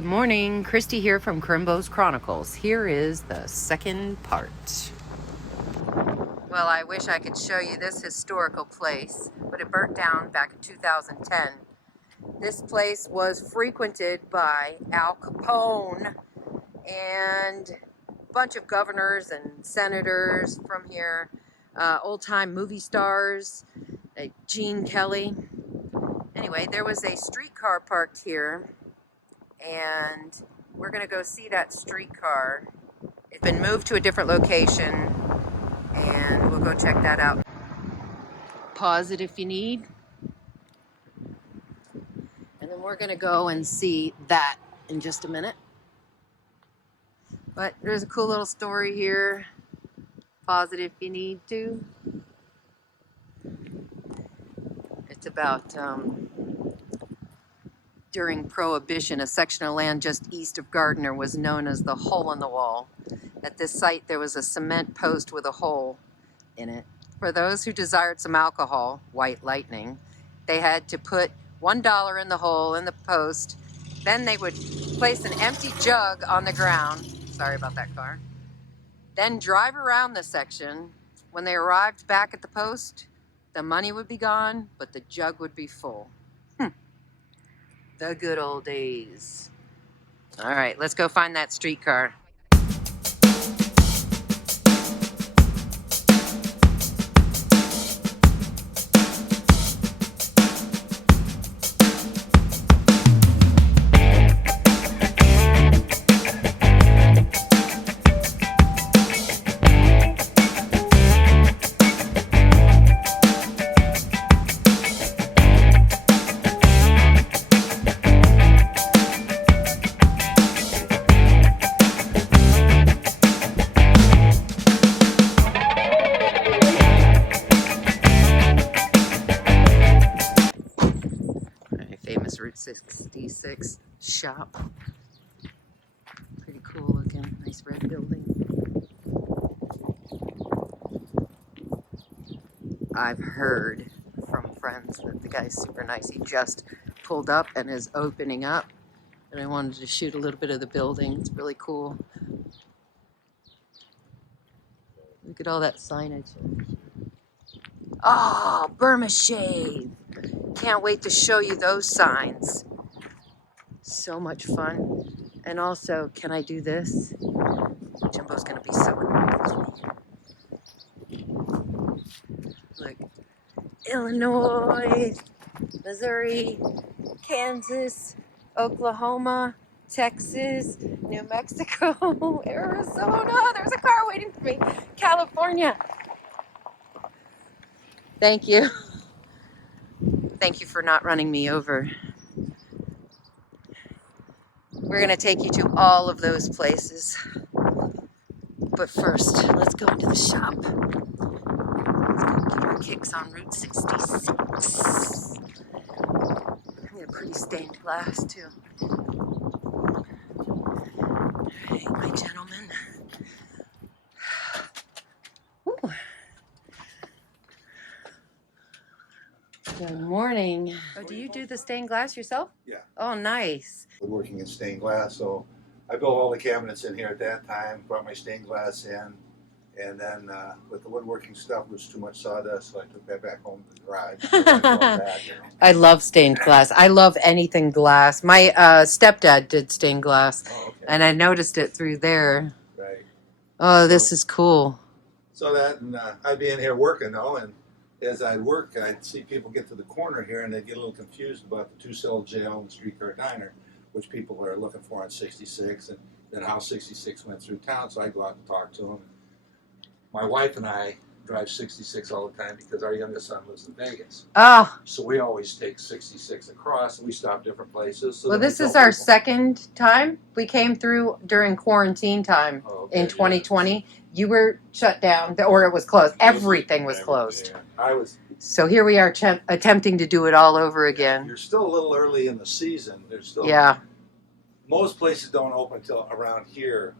Good morning, Christy here from Crimbo's Chronicles. Here is the second part. Well, I wish I could show you this historical place, but it burnt down back in 2010. This place was frequented by Al Capone and a bunch of governors and senators from here, old-time movie stars, like Gene Kelly. Anyway, there was a streetcar parked here, and we're gonna go see that streetcar. It's been moved to a different location, and we'll go check that out. Pause it if you need. And then we're gonna go and see that in just a minute. But there's a cool little story here. Pause it if you need to. It's about during Prohibition, a section of land just east of Gardner was known as the Hole in the Wall. At this site, there was a cement post with a hole in it. For those who desired some alcohol, white lightning, they had to put $1 in the hole in the post. Then they would place an empty jug on the ground. Sorry about that car. Then drive around the section. When they arrived back at the post, the money would be gone, but the jug would be full. The good old days. All right, let's go find that streetcar. Route 66 shop. Pretty cool looking, nice red building. I've heard from friends that the guy's super nice. He just pulled up and is opening up, and I wanted to shoot a little bit of the building. It's really cool. Look at all that signage. Oh, Burma Shave. Can't wait to show you those signs. So much fun. And also, can I do this? Jumbo's gonna be so annoyed with me. Look, Illinois, Missouri, Kansas, Oklahoma, Texas, New Mexico, Arizona. There's a car waiting for me. California. Thank you. Thank you for not running me over. We're gonna take you to all of those places. But first, let's go into the shop. Let's go get our kicks on Route 66. I got pretty stained glass too. All right, my gentlemen. Ooh. Good morning. Oh, do you do the stained glass yourself? Yeah. Oh, nice. Woodworking in stained glass, so I built all the cabinets in here at that time, brought my stained glass in, and then with the woodworking stuff, it was too much sawdust, so I took that back home to the garage. I love stained glass. I love anything glass. My stepdad did stained glass, and I noticed it through there. Right. Oh, this is cool. So that, and I'd be in here working, though, and as I'd work, I'd see people get to the corner here, and they'd get a little confused about the two-cell jail and the streetcar diner, which people are looking for on 66, and then how 66 went through town, so I go out and talk to them. My wife and I drive 66 all the time because our youngest son lives in Vegas. Oh. So we always take 66 across, and we stop different places. So well, this is our second time. We came through during quarantine time in 2020. Yeah. You were shut down, or it was closed. Everything was closed. Yeah. So here we are attempting to do it all over again. You're still a little early in the season. There's still most places don't open until around here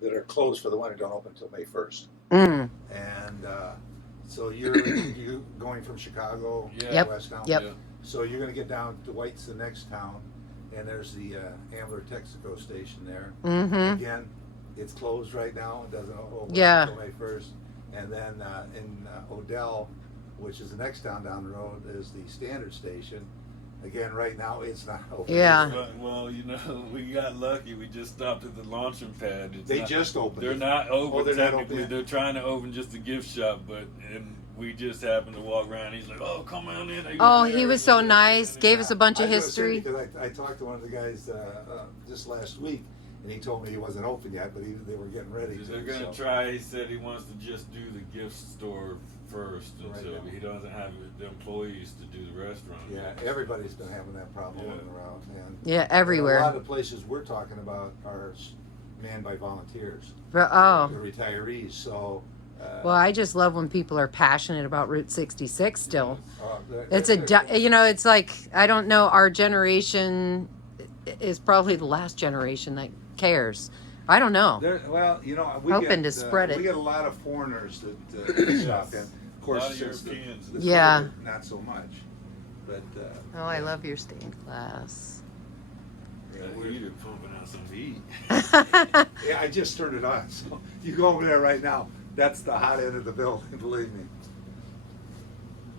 that are closed for the winter don't open until May 1st. Mm. And so you're going from Chicago to West town. Yep. So you're going to get down to White's the next town, and there's the Ambler Texaco station there. Mm-hmm. Again, it's closed right now. It doesn't open Yeah. until May 1st. And then in Odell, which is the next town down the road, is the Standard Station. Again, right now it's not open. Yeah. Well, you know, we got lucky. We just stopped at the launching pad. They just opened. They're not open Oh, they're not technically. open yet? They're trying to open just a gift shop, and we just happened to walk around. He's like, "Oh, come on in." Oh, he was so nice. Gave us a bunch of I was gonna say, history. because I talked to one of the guys just last week, and he told me he wasn't open yet, but they were getting ready. They're gonna try. He said he wants to just do the gift store first, until Right. he doesn't have the employees to do the restaurant. Yeah, everybody's been having that problem Yeah. running around, man. Yeah, And everywhere. a lot of the places we're talking about are manned by volunteers, Oh. the retirees. So. Well, I just love when people are passionate about Route 66 still. They're- It's they're- you know, it's like, I don't know, our generation is probably the last generation that cares. I don't know. Well, you know, we Hoping get, to spread it. We get a lot of foreigners that shop in. Of course, A lot of since Europeans. the Yeah. COVID, not so much. But Oh, I love your stained glass. yeah, We're either pumping out some heat. yeah, I just turned it on. So you go over there right now. That's the hot end of the building, believe me.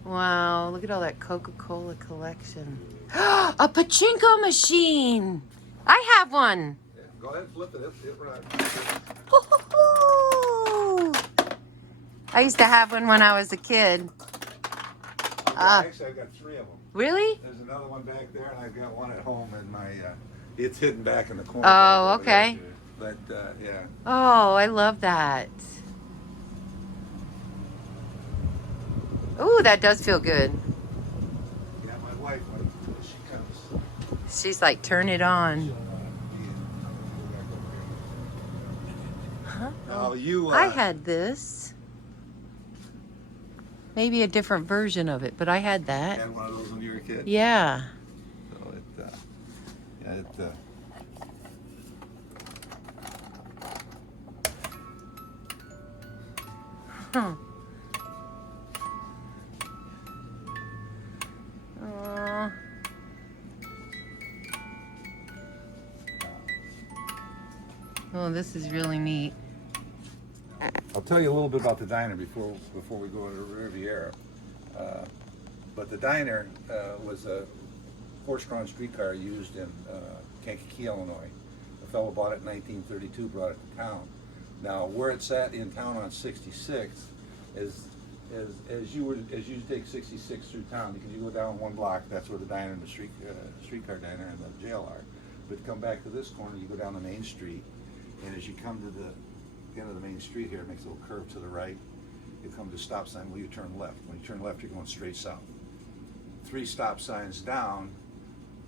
Wow, look at all that Coca-Cola collection. A pachinko machine. I have one. Yeah, go ahead, flip it. It runs. Woo-hoo-hoo. I used to have one when I was a kid. Actually, I've got 3 of them. Really? There's another one back there, and I've got one at home in my. It's hidden back in the corner. Oh, over there. okay. But yeah. Oh, I love that. Ooh, that does feel good. Yeah, my wife, when she comes. She's like, turn it on. Huh? Now you. I had this. Maybe a different version of it, but I had that. Had one of those when you were a kid. Yeah. So Huh. Aw. Oh, this is really neat. I'll tell you a little bit about the diner before we go to Riviera. But the diner was a horse-drawn streetcar used in Kankakee, Illinois. A fellow bought it in 1932, brought it to town. Now, where it's at in town on 66 is as you take 66 through town, because you go down one block, that's where the diner and the streetcar diner and the jail are. But come back to this corner, you go down the main street, and as you come to the end of the main street here, it makes a little curve to the right. You come to a stop sign, well, you turn left. When you turn left, you're going straight south. 3 stop signs down,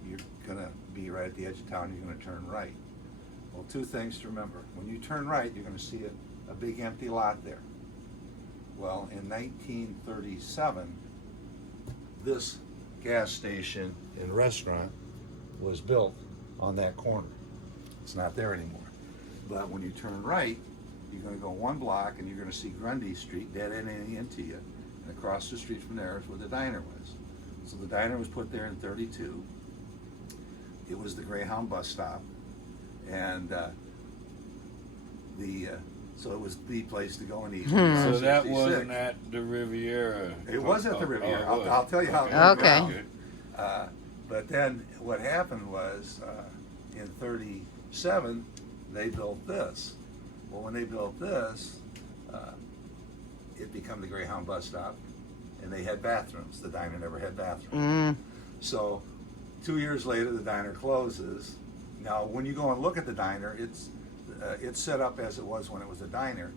you're gonna be right at the edge of town, you're gonna turn right. Well, 2 things to remember. When you turn right, you're gonna see a big empty lot there. Well, in 1937, this gas station and restaurant was built on that corner. It's not there anymore. But when you turn right, you're going to go 1 block and you're going to see Grundy Street dead ending into you. And across the street from there is where the diner was. So the diner was put there in 32. It was the Greyhound bus stop. And so it was the place to go and eat. So that wasn't at the Riviera. It was at the Riviera. Oh, it was. I'll tell you how. Okay. But then what happened was in 37 they built this. Well, when they built this, it became the Greyhound bus stop, and they had bathrooms. The diner never had bathrooms. So 2 years later, the diner closes. Now, when you go and look at the diner, it's set up as it was when it was a diner,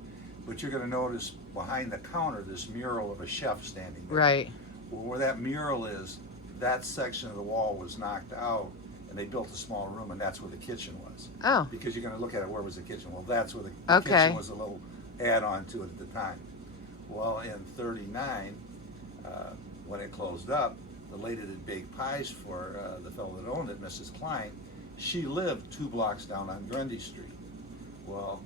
but you're going to notice behind the counter this mural of a chef standing there. Right. Well, where that mural is, that section of the wall was knocked out, and they built a small room, and that's where the kitchen was. Oh. Because you're going to look at it, where was the kitchen? Well, that's where the Okay. kitchen was, a little add-on to it at the time. Well, in 39, when it closed up, the lady that baked pies for the fellow that owned it, Mrs. Klein, she lived 2 blocks down on Grundy Street. Well,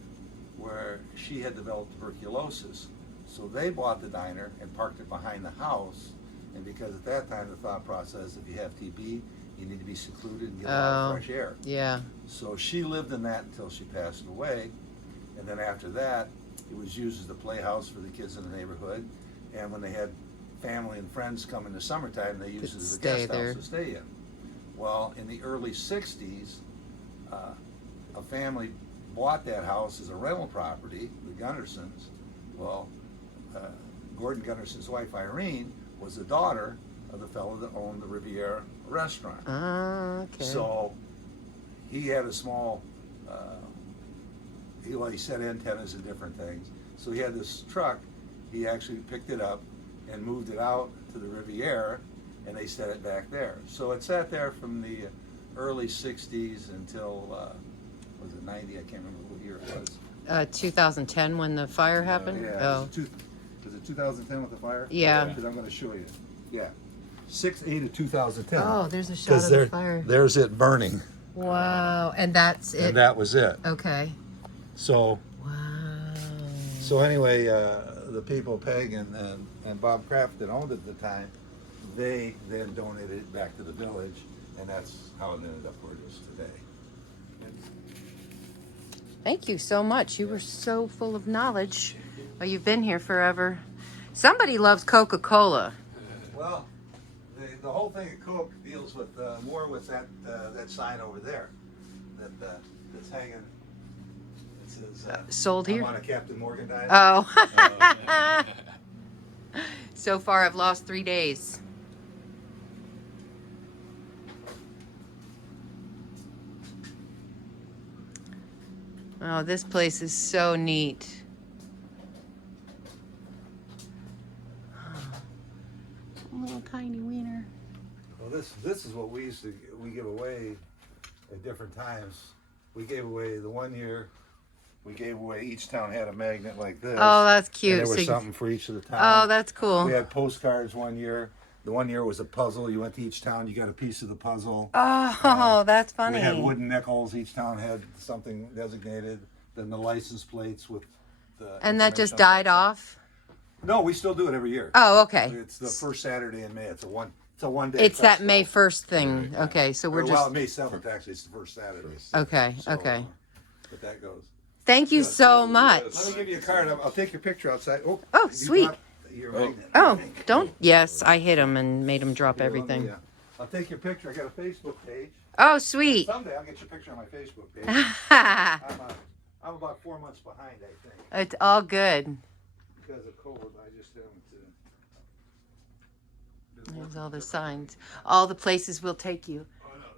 where she had developed tuberculosis, so they bought the diner and parked it behind the house. And because at that time the thought process, if you have TB, You need to be secluded and get a lot of fresh air. Yeah. So she lived in that until she passed away. And then after that, it was used as the playhouse for the kids in the neighborhood. And when they had family and friends come in the summertime, they used it as a guest house to stay in. Well, in the early 60s, a family bought that house as a rental property, the Gundersons. Well, Gordon Gunderson's wife, Irene, was the daughter of the fellow that owned the Riviera restaurant. Okay. So he had a small, he set antennas and different things. So he had this truck, he actually picked it up and moved it out to the Riviera, and they set it back there. So it sat there from the early 60s until, was it 90? I can't remember what year it was. 2010 when the fire happened? Yeah. Oh. Was it 2010 with the fire? Yeah. Because I'm going to show you. Yeah. 6/8 of 2010. Oh, there's a shot of the fire. There's it burning. Wow. And that's it? And that was it. Okay. So, wow. So anyway, the people, Peg and Bob Kraft, that owned it at the time, they then donated it back to the village, and that's how it ended up where it is today. Thank you so much. You were so full of knowledge. Well, you've been here forever. Somebody loves Coca-Cola. Well, the whole thing of Coke deals with more with that sign over there that's hanging. It says sold here? I'm on a Captain Morgan diet. Oh. So far, I've lost 3 days. Oh, this place is so neat. Little tiny wiener. Well, this is what we give away at different times. We gave away the one year. We gave away, each town had a magnet like this. Oh, that's cute. And there was So something for each of the towns. oh, that's cool. We had postcards one year. The one year was a puzzle. You went to each town, you got a piece of the puzzle. Oh, that's funny. We had wooden nickels. Each town had something designated. Then the license plates with the. And that just information on died off? No, we still do it every year. Oh, okay. It's the first Saturday in May. It's a one day. It's that festival. May 1st thing. Okay, so we're Well, just... May 7th, actually. It's the first Saturday. Okay, So, okay. But that goes. Thank you so much. Let me give you a card. I'll take your picture outside. Oh, Oh, you sweet. brought your magnet, I Oh, think. don't... Yes, I hit him and made him drop Here, let me, everything. I'll take your picture. I got a Facebook page. Oh, sweet. Someday I'll get your picture on my Facebook page. I'm about 4 months behind, I think, It's all good. because of COVID. I just haven't. There's all the signs. All the places will take you.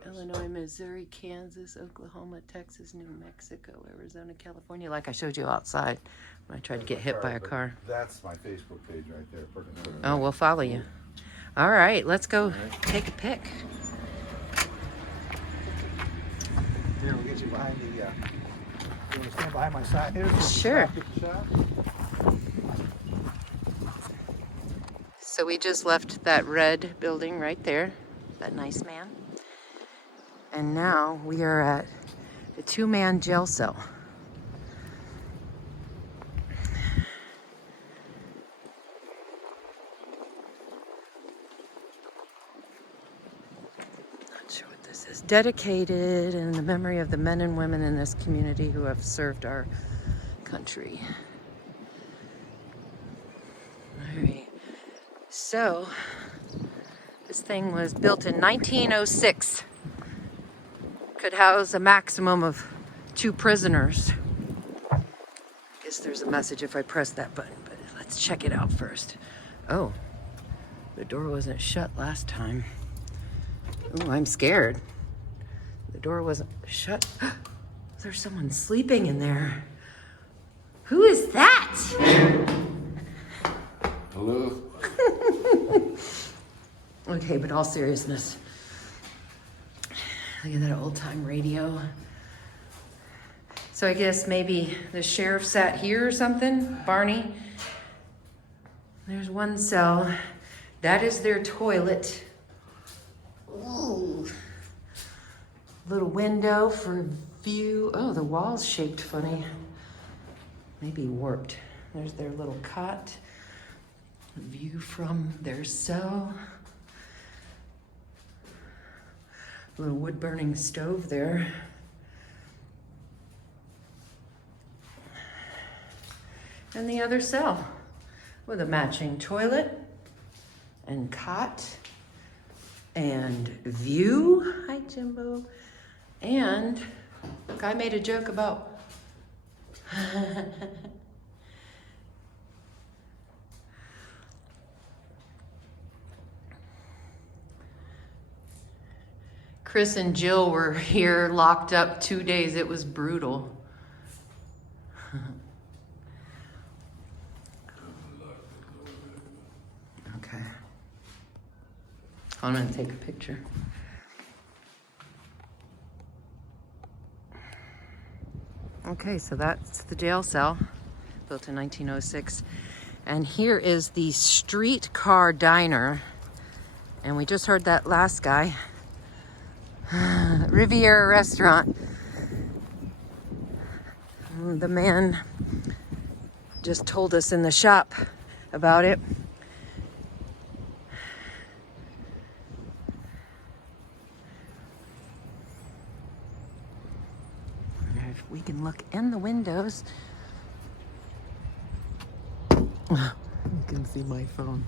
Illinois, Missouri, Kansas, Oklahoma, Texas, New Mexico, Arizona, California. Like I showed you outside when I tried to get hit by a car. That's my Facebook page right there. Oh, we'll follow you. All right, let's go take a pic. Here, we'll get you behind the. You want to stand behind my side here? Sure. Get the shot? So we just left that red building right there, that nice man. And now we are at the 2-man jail cell. Not sure what this is. Dedicated in the memory of the men and women in this community who have served our country. All right. So, this thing was built in 1906. Could house a maximum of 2 prisoners. Guess there's a message if I press that button, but let's check it out first. Oh, the door wasn't shut last time. Oh, I'm scared. The door wasn't shut. There's someone sleeping in there. Who is that? Hello? Okay, but all seriousness. Look at that old-time radio. So I guess maybe the sheriff sat here or something, Barney. There's one cell. That is their toilet. Ooh. Little window for view. Oh, the wall's shaped funny. Maybe warped. There's their little cot. View from their cell. Little wood burning stove there. And the other cell with a matching toilet and cot and view. Hi, Jimbo. And look, I made a joke about Chris and Jill were here locked up 2 days. It was brutal. Okay. I'm gonna take a picture. Okay, so that's the jail cell, built in 1906. And here is the streetcar diner. And we just heard that last guy. Riviera Restaurant. The man just told us in the shop about it. If we can look in the windows, you can see my phone.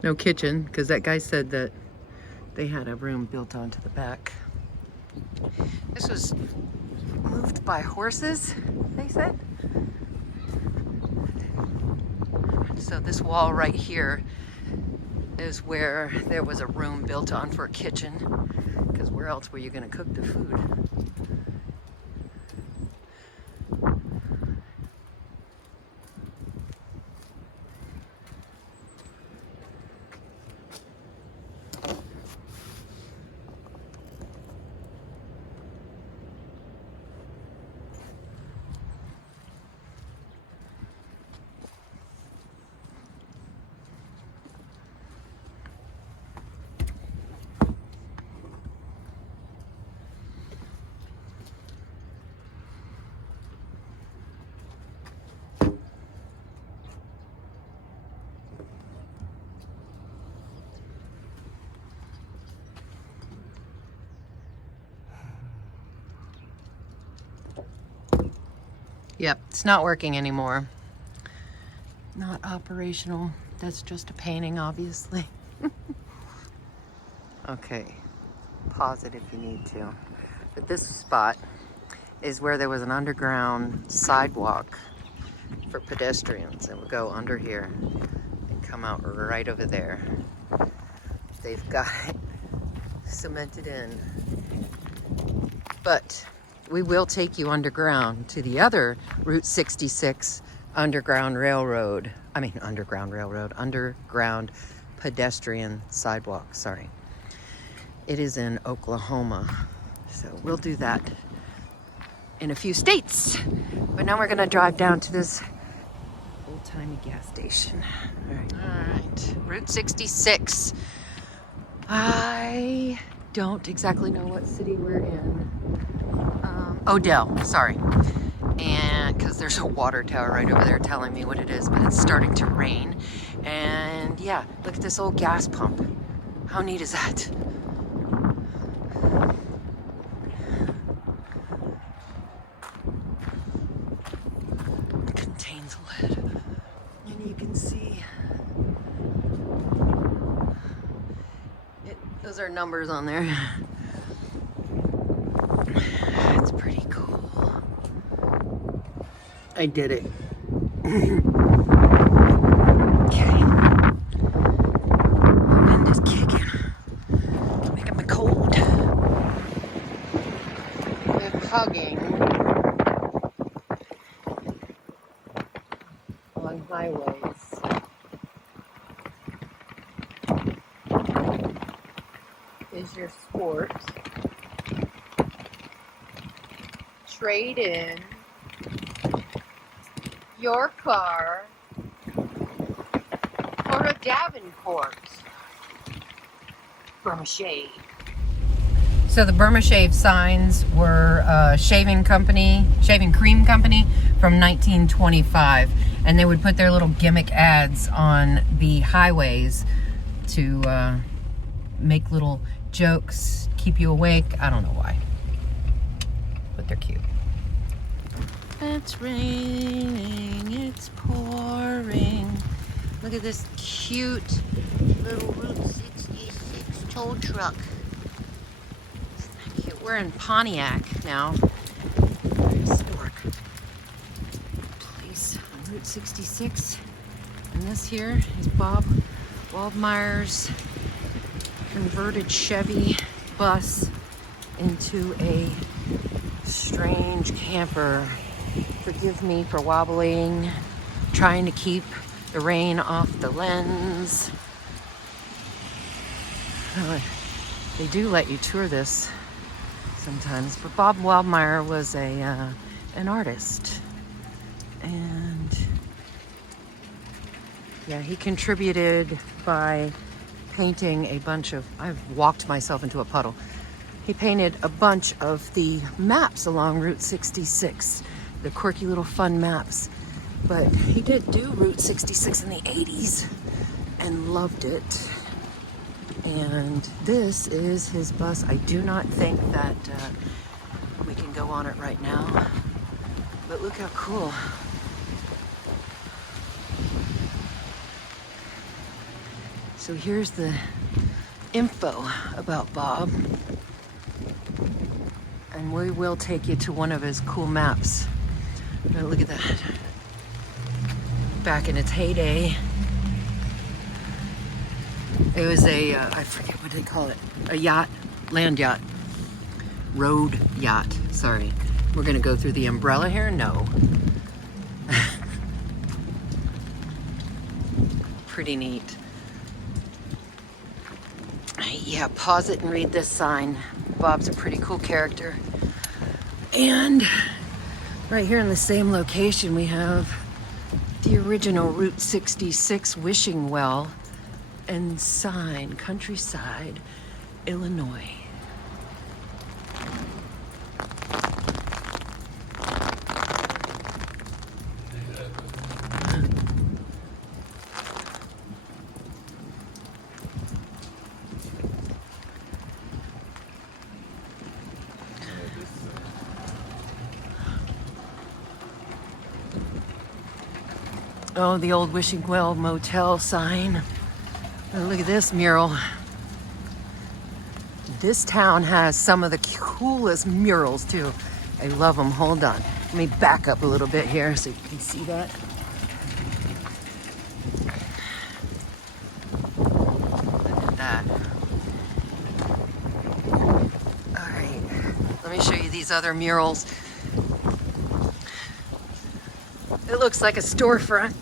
No kitchen, because that guy said that they had a room built onto the back. This was moved by horses, they said. So this wall right here is where there was a room built on for a kitchen, because where else were you going to cook the food? Yep, it's not working anymore. Not operational. That's just a painting, obviously. Okay, pause it if you need to. But this spot is where there was an underground sidewalk for pedestrians. It would go under here and come out right over there. They've got it cemented in. But we will take you underground to the other Route 66 underground pedestrian sidewalk, sorry. It is in Oklahoma. So we'll do that in a few states. But now we're gonna drive down to this old-timey gas station. All right, Route 66. I don't exactly know what city we're in. Odell, sorry. And because there's a water tower right over there telling me what it is, but it's starting to rain. And yeah, look at this old gas pump. How neat is that? It contains lead. And you can see it, those are numbers on there. It's pretty cool. I did it. Okay. The wind is kicking. Making me cold. We're hugging on highways. Is your sport. Trade in your car for a Davenport from Shade. So the Burma Shave signs were a shaving cream company from 1925, and they would put their little gimmick ads on the highways to make little jokes, keep you awake. I don't know why, but they're cute. It's raining, it's pouring. Look at this cute little Route 66 tow truck. We're in Pontiac now. Historic place on Route 66. And this here is Bob Waldmire's converted Chevy bus into a strange camper. Forgive me for wobbling, trying to keep the rain off the lens. They do let you tour this sometimes, but Bob Waldmire was an artist, and yeah, he contributed by painting a bunch of, I've walked myself into a puddle. He painted a bunch of the maps along Route 66, the quirky little fun maps, but he did do Route 66 in the 80s and loved it. And this is his bus. I do not think that we can go on it right now, but look how cool. So here's the info about Bob, and we will take you to one of his cool maps. But look at that. Back in its heyday, it was a, I forget what they call it, a yacht, land yacht, road yacht, sorry. We're gonna go through the umbrella here? No. Pretty neat. Yeah, pause it and read this sign. Bob's a pretty cool character. And right here in the same location, we have the original Route 66 wishing well and sign, Countryside, Illinois. Oh, the old Wishing Well Motel sign. Oh, look at this mural. This town has some of the coolest murals too. I love them. Hold on. Let me back up a little bit here so you can see that. Look at that. All right. Let me show you these other murals. It looks like a storefront.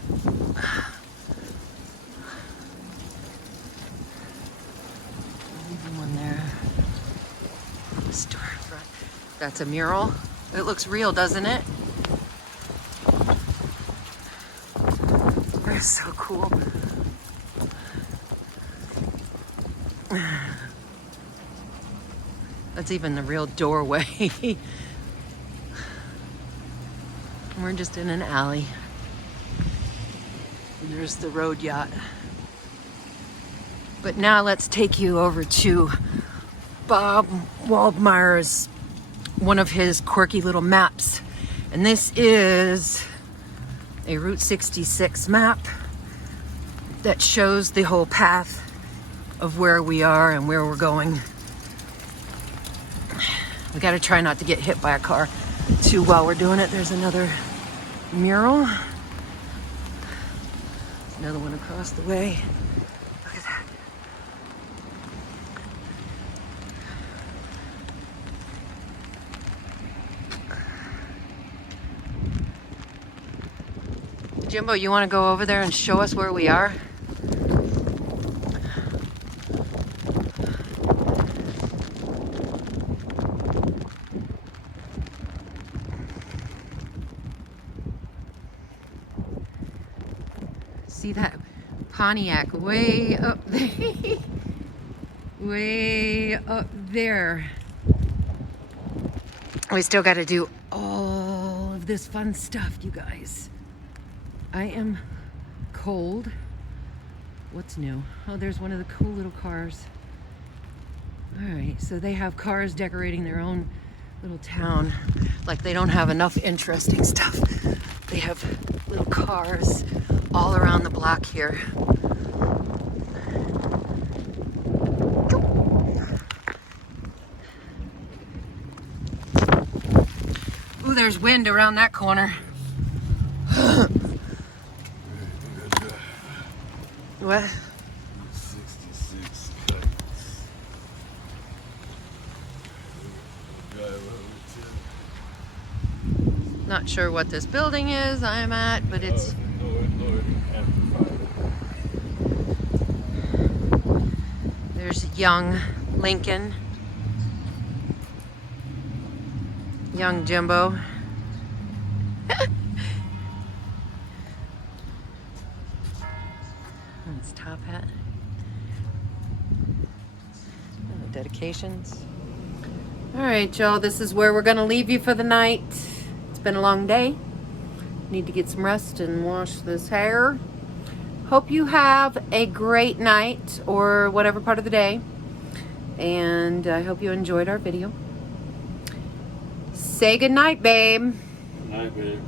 Even one there. Storefront. That's a mural. It looks real, doesn't it? They're so cool. That's even the real doorway. We're just in an alley. And there's the road yacht. But now let's take you over to Bob Waldmire's, one of his quirky little maps. And this is a Route 66 map that shows the whole path of where we are and where we're going. We gotta try not to get hit by a car too while we're doing it. There's another mural. Another one across the way. Look at that. Jimbo, you want to go over there and show us where we are? See that Pontiac way up there? Way up there. We still got to do all of this fun stuff, you guys. I am cold. What's new? Oh, there's one of the cool little cars. All right, so they have cars decorating their own little town. Like they don't have enough interesting stuff. They have little cars all around the block here. Ooh, there's wind around that corner. What? 66 Not sure what this building is I'm at, but it's... There's young Lincoln. Young Jimbo. It's Top Hat. Oh, dedications. All right, y'all, this is where we're going to leave you for the night. It's been a long day. Need to get some rest and wash this hair. Hope you have a great night or whatever part of the day. And I hope you enjoyed our video. Say goodnight, babe. Good night, babe.